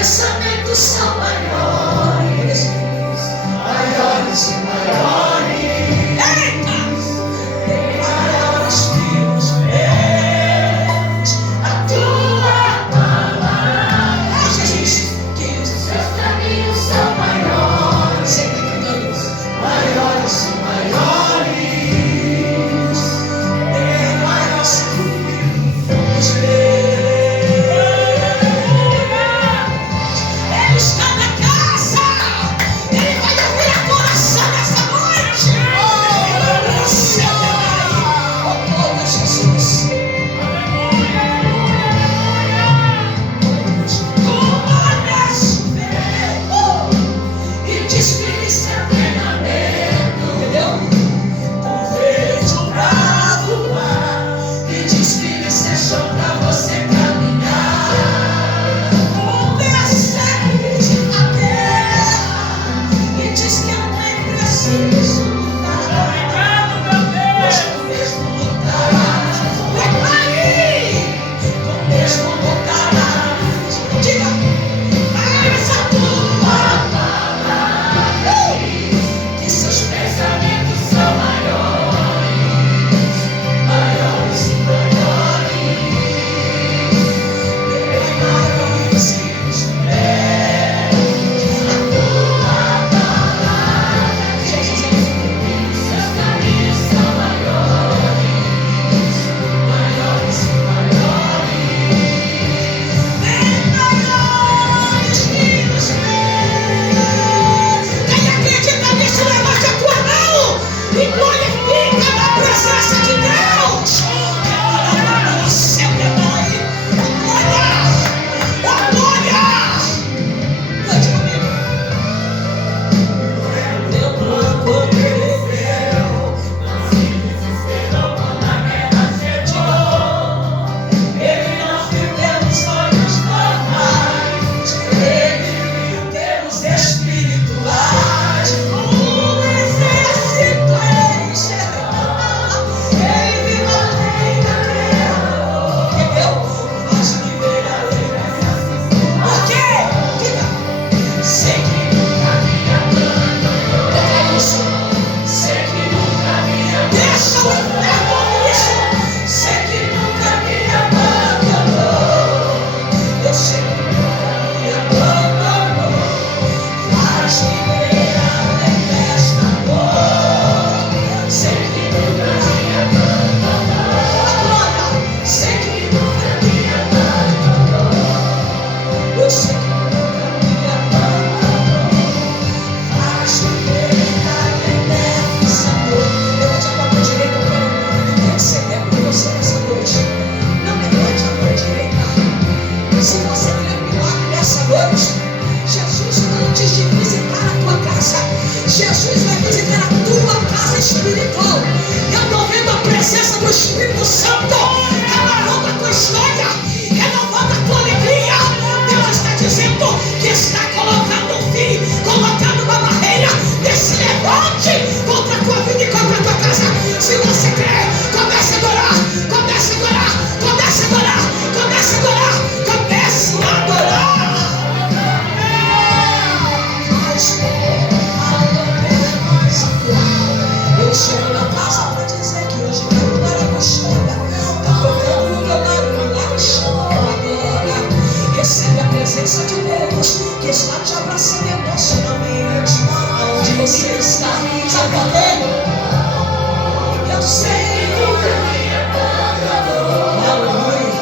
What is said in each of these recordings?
pensamentos são maiores, maiores e maiores. Eita! Maiores que os meus, a tua palavra. Jesus, que os seus caminhos são maiores. Sempre cantando isso. Maiores e maiores. Maiores que os meus. Ele está na casa. Ele vai ouvir a oração nessa noite. Oh, céu, oh, glória a Jesus. Como chover e despide seu treinamento. Entendeu? Um verde pra voar e despide seu chão pra você caminhar. Desce a terra e diz que eu nem preciso lutar. Hoje o mesmo lutará. Vai cair, o mesmo lutará. Diga, essa tua palavra, que seus pensamentos são maiores, maiores e maiores. Maiores que os meus, a tua palavra. Jesus é seus caminhos são maiores, maiores e maiores. Maiores que os meus. Quem acredita nisso, levante a tua mão e glorifica na presença de Deus. O céu é mãe. Glória! Glória! Cante comigo. Meu plano cresceu, não se desesperou quando a guerra chegou. Ele não viu pelos sonhos normais, ele viu pelos espirituais. Um exército enxergou, ele viu além da guerra. Entendeu? Faz me ver além dessa situação. Por quê? Diga. Sei que nunca me abandonou. É isso. Sei que nunca me abandonou. Deixa o inferno isso. Sei que nunca me abandonou. Eu sei que nunca me abandonou. Faz me ver além desta dor. Sei que nunca me abandonou. Sei que nunca me abandonou. Eu sei que nunca me abandonou. Faz me ver além dessa dor. Levante a mão direita, eu quero receber por você nessa noite. Não levante a mão direita. Se você crê no milagre nessa noite, Jesus, antes de visitar a tua casa, Jesus vai visitar a tua casa espiritual. Eu estou vendo a presença do Espírito Santo renovando a tua história, renovando a tua alegria. Deus está dizendo que está colocando um fim, colocando uma barreira desse levante contra a tua vida e contra a tua casa. Se você crê, comece a adorar, comece a adorar, comece a adorar, comece a adorar, comece a adorar. Eu chego na casa para dizer que hoje vai mudar a tua história. Está tocando no canário, agora. Recebe a presença de Deus que está te abraçando emocionalmente. Onde você está, sabe valendo? Eu sei que nunca me abandonou. Aleluia.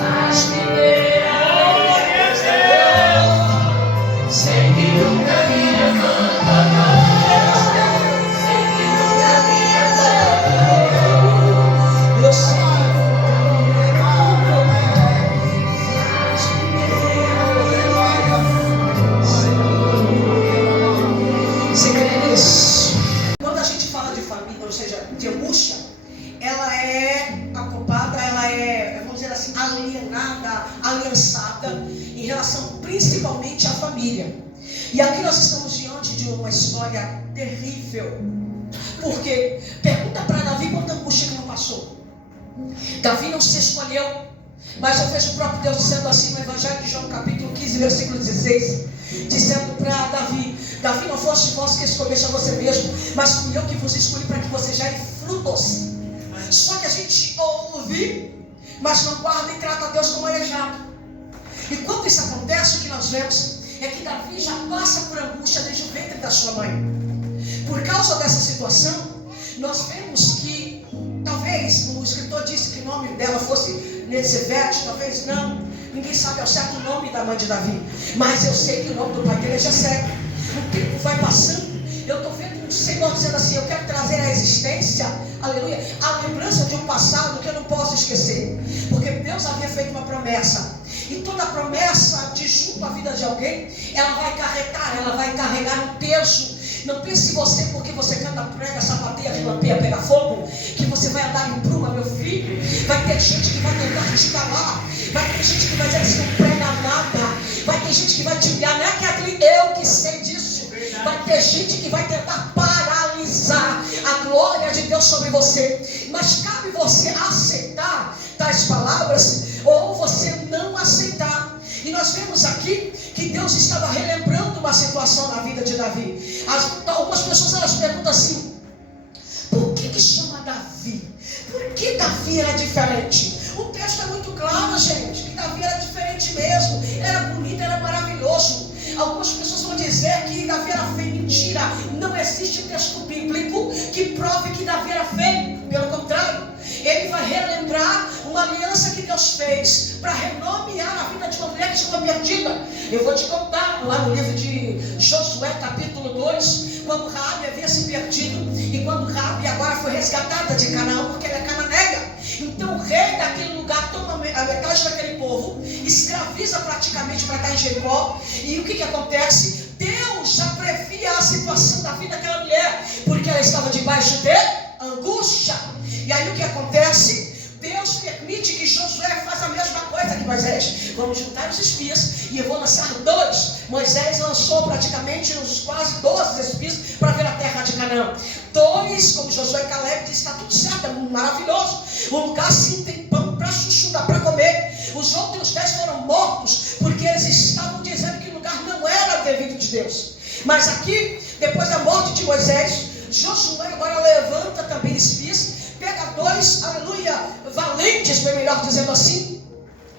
Faz me ver além dessa dor. Sei que nunca me abandonou. Sei que nunca me abandonou. Eu sei que nunca me abandonou. Faz me ver além. Você crê nisso? Quando a gente fala de família, ou seja, de angústia, ela é ocupada, ela é, vamos dizer assim, alienada, aliançada em relação principalmente à família. E aqui nós estamos diante de uma história terrível. Porque pergunta para Davi quanta angústia que não passou. Davi não se escolheu. Mas eu vejo o próprio Deus dizendo assim no Evangelho de João, capítulo 15, versículo 16, dizendo para Davi: Davi, não foste vós que escolheste a você mesmo, mas fui eu que vos escolhi para que você gere frutos. Só que a gente ouve, mas não guarda e trata a Deus como aleijado. E quando isso acontece, o que nós vemos é que Davi já passa por angústia desde o ventre da sua mãe. Por causa dessa situação, nós vemos que talvez o escritor disse que o nome dela fosse Netzebete, talvez não. Ninguém sabe ao certo o nome da mãe de Davi, mas eu sei que o nome do pai dele é Jessé. O tempo vai passando, eu estou vendo o Senhor dizendo assim: eu quero trazer à existência, aleluia, a lembrança de um passado que eu não posso esquecer, porque Deus havia feito uma promessa, e toda promessa de junto à vida de alguém, ela vai carregar um peso. Não pense você, porque você canta, prega, sapateia, relampeia, pega fogo, que você vai andar em bruma, meu filho. Vai ter gente que vai tentar te calar, vai ter gente que vai dizer que você não prega nada, vai ter gente que vai te humilhar, não é que aquele eu que sei disso. Vai ter gente que vai tentar paralisar a glória de Deus sobre você, mas cabe você aceitar tais palavras ou você não aceitar. E nós vemos aqui que Deus estava relembrando uma situação na vida de Davi. Algumas pessoas elas perguntam assim: por que chama Davi? Por que Davi era diferente? O texto é muito claro, gente, que Davi era diferente mesmo. Era bonito, era maravilhoso. Algumas pessoas vão dizer que Davi era feio. Mentira, não existe texto bíblico que prove que Davi era feio. Pelo contrário, ele vai relembrar uma aliança que Deus fez para renomear a vida de uma mulher que estava perdida. Eu vou te contar lá no livro de Josué, capítulo 2, quando Raabe havia se perdido, e quando Raabe agora foi resgatada de Canaã, porque ela é cananeia. Então o rei daquele lugar toma a metade daquele povo, escraviza praticamente para cá em Jericó. E o que acontece? Deus já previa a situação da vida daquela mulher, porque ela estava debaixo de angústia. E aí o que acontece? Deus permite que Josué faça a mesma coisa que Moisés. Vamos juntar os espias e eu vou lançar 2. Moisés lançou praticamente uns quase 12 espias para ver a terra de Canaã. 2, como Josué e Caleb, disse: está tudo certo, é maravilhoso. O lugar sim tem pão para chuchu, dá para comer. Os outros 10 foram mortos porque eles estavam dizendo que o lugar não era devido de Deus. Mas aqui, depois da morte de Moisés, Josué agora levanta também espias, pega 2, aleluia, valentes, bem melhor dizendo assim,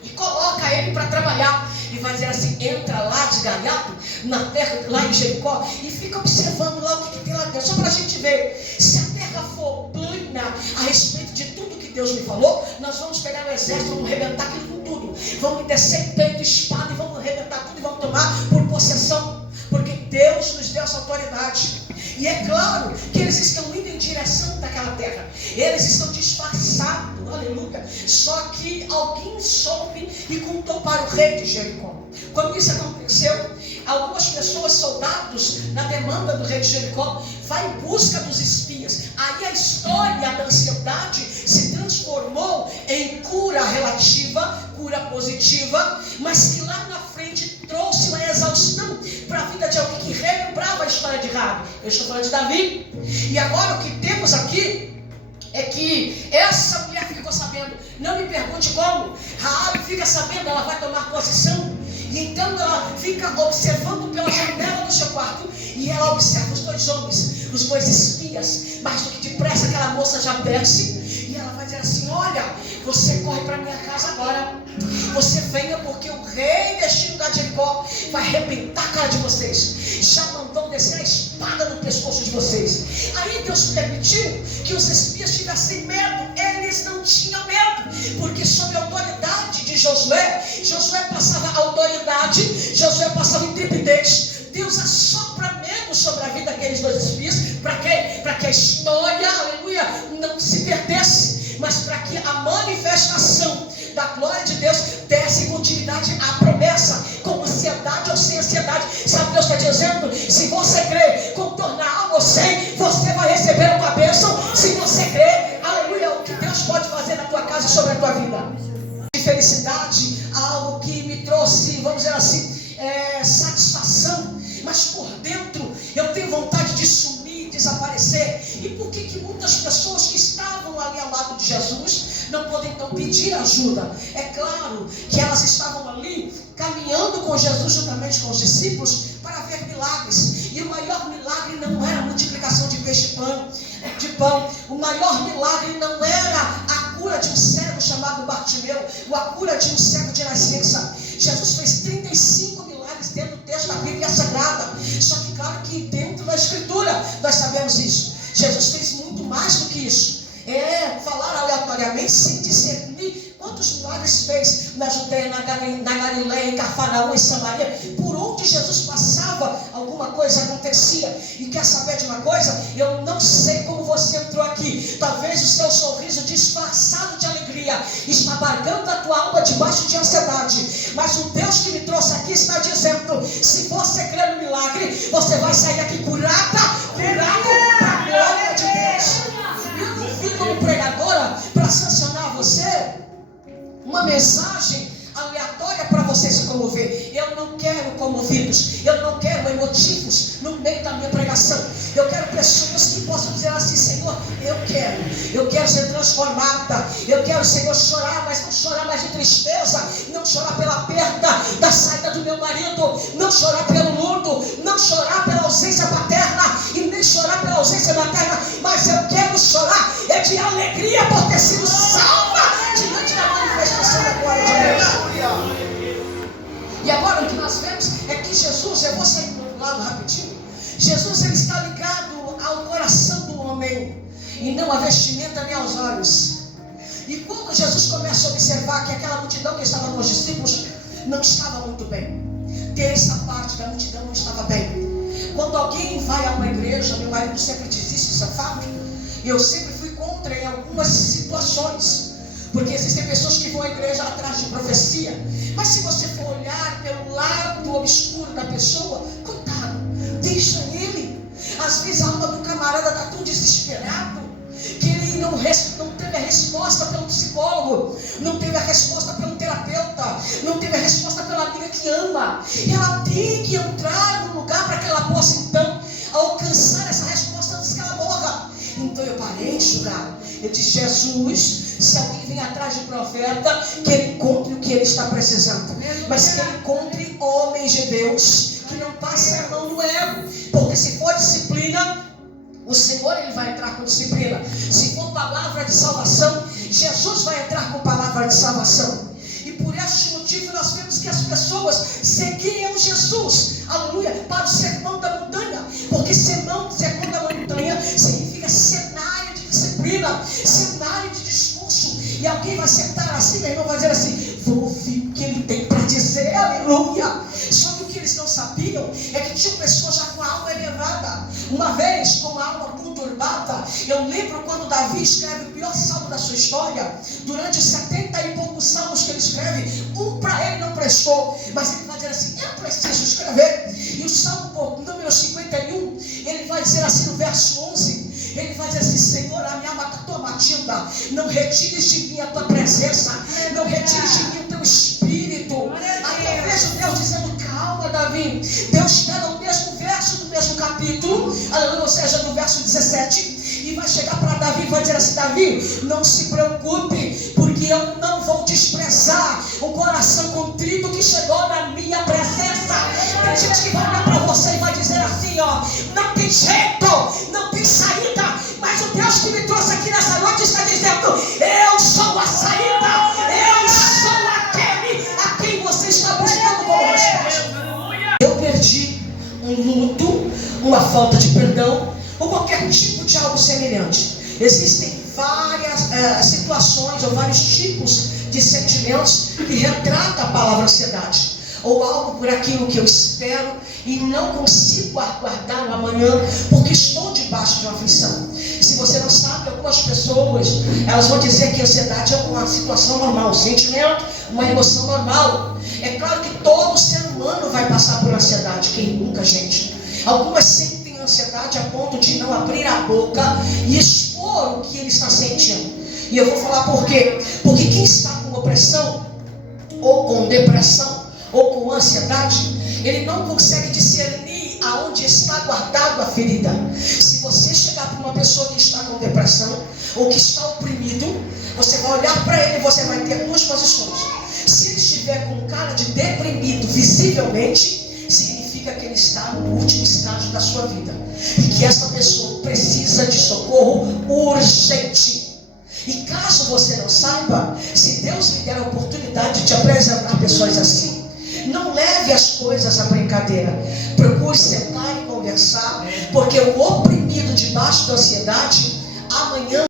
e coloca ele para trabalhar. E vai dizer assim: entra lá de gaiato na terra, lá em Jericó, e fica observando lá o que tem lá dentro, só para a gente ver. Se a terra for plena a respeito de tudo que Deus me falou, nós vamos pegar o exército, vamos arrebentar aquilo com tudo, vamos descer peito, espada, e vamos arrebentar tudo e vamos tomar por possessão, porque Deus nos deu essa autoridade. E é claro que eles estão indo em direção daquela terra, eles estão disfarçados, aleluia. Só que alguém soube e contou para o rei de Jericó. Quando isso aconteceu, algumas pessoas, soldados, na demanda do rei de Jericó, vai em busca dos espias. Aí a história da ansiedade se transformou em cura relativa, cura positiva, mas que lá na frente trouxe uma exaustão para a vida de alguém que relembrava a história de Raabe. Eu estou falando de Davi. E agora o que temos aqui é que essa mulher ficou sabendo. Não me pergunte como. Raabe fica sabendo, ela vai tomar posição. E então ela fica observando pela janela do seu quarto, e ela observa os 2 homens, os 2 espias. Mais do que depressa aquela moça já desce, e ela vai dizer assim: olha, você corre para minha casa agora, você venha, porque o rei deste lugar de Jericó vai arrebentar a cara de vocês, já mandou descer a espada no pescoço de vocês. Aí Deus permitiu que os espias tivessem medo. Eles não tinham medo, porque sob a autoridade de Josué passava autoridade, Josué passava intrepidez. Deus assopra medo sobre a vida daqueles 2 espias. Para quê? Para que a história, aleluia, não se perdesse, mas para que a manifestação da glória de Deus desse continuidade à promessa, com ansiedade ou sem ansiedade. Sabe o que Deus está dizendo? Se você crê, contornar algo ou sem, você vai receber a tua bênção. Se você crê, aleluia, o que Deus pode fazer na tua casa e sobre a tua vida. De felicidade, algo que me trouxe, vamos dizer assim, satisfação, mas por dentro eu tenho vontade de sumir, desaparecer. E por que muitas pessoas que estavam ali ao lado de Jesus não podem então pedir ajuda. É claro que elas estavam ali caminhando com Jesus juntamente com os discípulos para ver milagres. E o maior milagre não era a multiplicação de peixe de pão. O maior milagre não era a cura de um cego chamado Bartimeu, ou a cura de um cego de nascença. Jesus fez 35 milagres dentro do texto da Bíblia Sagrada. Só que claro que dentro da Escritura nós sabemos isso. Jesus fez muito mais do que isso. Falar aleatoriamente sem discernir quantos milagres fez na Judeia, na Galileia, em Cafarnaum, em Samaria. Por onde Jesus passava, alguma coisa acontecia. E quer saber de uma coisa? Eu não sei como você entrou aqui. Talvez o seu sorriso disfarçado de alegria está abarcando a tua alma debaixo de ansiedade. Mas o Deus que me trouxe aqui está dizendo: se você crer no milagre, você vai sair daqui curado para a glória de Deus. Eu não vim como pregadora para sancionar você, uma mensagem aleatória para você se comover. Eu não quero comovidos, eu não quero emotivos no meio da minha pregação. Eu quero pessoas que possam dizer assim: Senhor, eu quero ser transformada. Eu quero, Senhor, chorar, mas não chorar mais de tristeza, não chorar pela perda da saída do meu marido, não chorar pelo luto, não chorar pela ausência paterna e nem chorar pela ausência materna, mas eu quero chorar de alegria por ter sido salva diante da manifestação da glória de Deus. E agora o que nós vemos é que Jesus, eu vou sair do outro lado rapidinho. Jesus, ele está ligado ao coração do homem e não à vestimenta nem aos olhos. E quando Jesus começa a observar que aquela multidão que estava com os discípulos não estava muito bem, terça parte da multidão não estava bem. Quando alguém vai a uma igreja, meu marido sempre diz isso é fato, e eu sempre fui contra em algumas situações, porque existem pessoas que vão à igreja atrás de profecia. Mas se você for olhar pelo lado obscuro da pessoa, coitado, deixa ele. Às vezes a alma do camarada está tão desesperado que ele não teve a resposta pelo psicólogo, não teve a resposta pelo terapeuta, não teve a resposta pela amiga que ama. Ela tem que entrar num lugar para que ela possa então alcançar essa resposta antes que ela morra. Então eu parei de julgar. Eu disse: Jesus, se alguém vem atrás de profeta, que ele encontre o que ele está precisando, mas que ele encontre homens de Deus que não passem a mão no ego, porque se for disciplina, o Senhor ele vai entrar com disciplina. Se for palavra de salvação, Jesus vai entrar com palavra de salvação. E por este motivo nós vemos que as pessoas seguiam Jesus, aleluia, para o sermão da montanha, porque sermão da montanha significa cenário de disciplina, cenário de discurso. E alguém vai sentar assim, meu irmão, vai dizer assim: vou ouvir o que ele tem para dizer, aleluia. Só que o que eles não sabiam é que tinha pessoas já com a alma elevada. Uma vez, com a alma conturbada, eu lembro quando Davi escreve o pior salmo da sua história. Durante 70 e poucos salmos que ele escreve, um para ele não prestou, mas ele vai dizer assim: eu preciso escrever. E o salmo número 51, ele vai dizer assim no verso 11, ele vai dizer assim: Senhor, a minha alma está tão abatida, não retires de mim a tua presença, não retires de mim o teu espírito. Aí eu vejo Deus dizendo: calma, Davi. Deus pega o mesmo verso do mesmo capítulo, ou seja, do verso 17, e vai chegar para Davi e vai dizer assim: Davi, não se preocupe, porque eu não vou desprezar o coração contrito que chegou na minha presença. Tem gente que vai olhar para você e vai dizer assim: ó, não tem jeito, não tem saída, mas o Deus que me trouxe aqui nessa noite está dizendo: eu sou a saída, eu sou aquele a quem você está buscando como resposta. Eu perdi um luto, uma falta de perdão, ou qualquer tipo de algo semelhante. Existem várias situações ou vários tipos de sentimentos que retratam a palavra ansiedade, ou algo por aquilo que eu espero e não consigo aguardar o amanhã porque estou debaixo de uma aflição. Se você não sabe, algumas pessoas elas vão dizer que a ansiedade é uma situação normal, um sentimento, uma emoção normal. É claro que todo ser humano vai passar por ansiedade. Quem nunca, gente? Algumas sentem ansiedade a ponto de não abrir a boca e expor o que ele está sentindo. E eu vou falar por quê. Porque quem está com opressão, ou com depressão, ou com ansiedade, ele não consegue discernir aonde está guardado a ferida. Se você chegar para uma pessoa que está com depressão, ou que está oprimido, Você vai olhar para ele e você vai ter duas posições. Se ele estiver com cara de deprimido visivelmente, significa que ele está no último estágio da sua vida e que essa pessoa precisa de socorro urgente. E caso você não saiba, se Deus lhe der a oportunidade de te apresentar pessoas assim, não leve as coisas à brincadeira. Procure sentar e conversar, porque o oprimido debaixo da ansiedade, amanhã